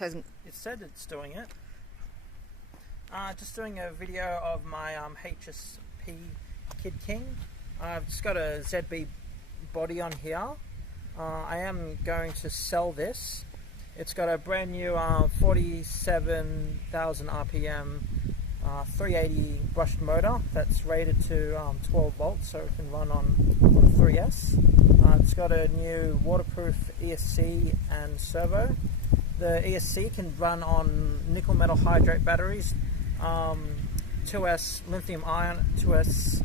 It said it's doing it. Just doing a video of my HSP Kid King. I've just got a ZB body on here. I am going to sell this. It's got a brand new 47,000 RPM 380 brushed motor that's rated to 12 volts, so it can run on 3S. It's got a new waterproof ESC and servo. The ESC can run on nickel metal hydrate batteries, 2S lithium ion, 2S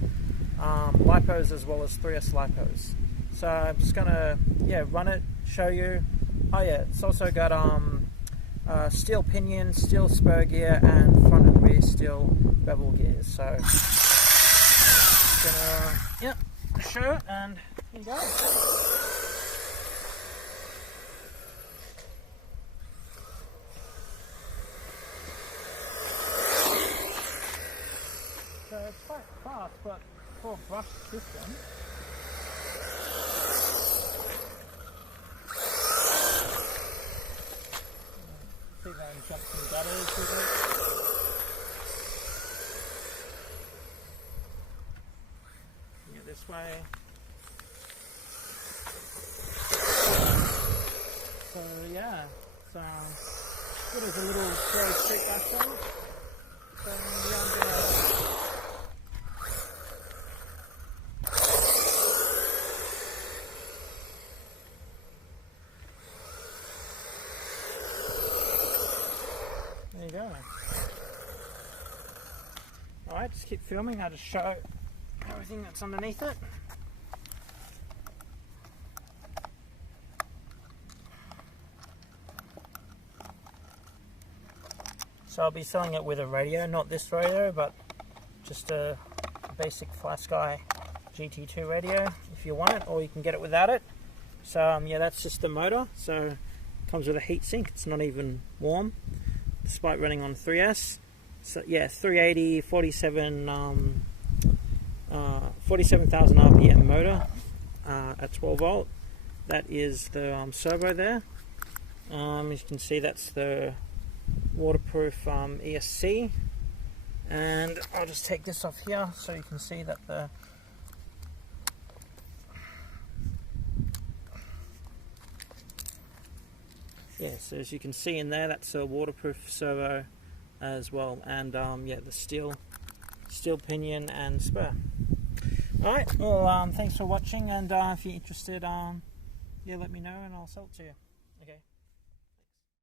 lipos, as well as 3S lipos. So I'm just gonna run it, show you. Oh yeah, it's also got steel pinion, steel spur gear, and front and rear steel bevel gears. So I'm gonna show it, and here you go. So it's quite fast, but for a brush system. See if I can jump some gutters with it. Yeah, this way. So yeah, so good as a little very street backsaw. So yeah, I'm gonna. There you go. Alright, just keep filming. I'll just show everything that's underneath it. So I'll be selling it with a radio, not this radio, but just a basic FlySky GT2 radio if you want it, or you can get it without it. So yeah, that's just the motor. So it comes with a heatsink. It's not even warm, despite running on 3S. So yeah, 380, 47,000 RPM motor at 12 volt. That is the servo there. As you can see, that's the waterproof ESC. And I'll just take this off here so you can see that the so as you can see in there, that's a waterproof servo as well, and yeah, the steel pinion and spur. Alright, well thanks for watching, and if you're interested, yeah, let me know and I'll sell it to you.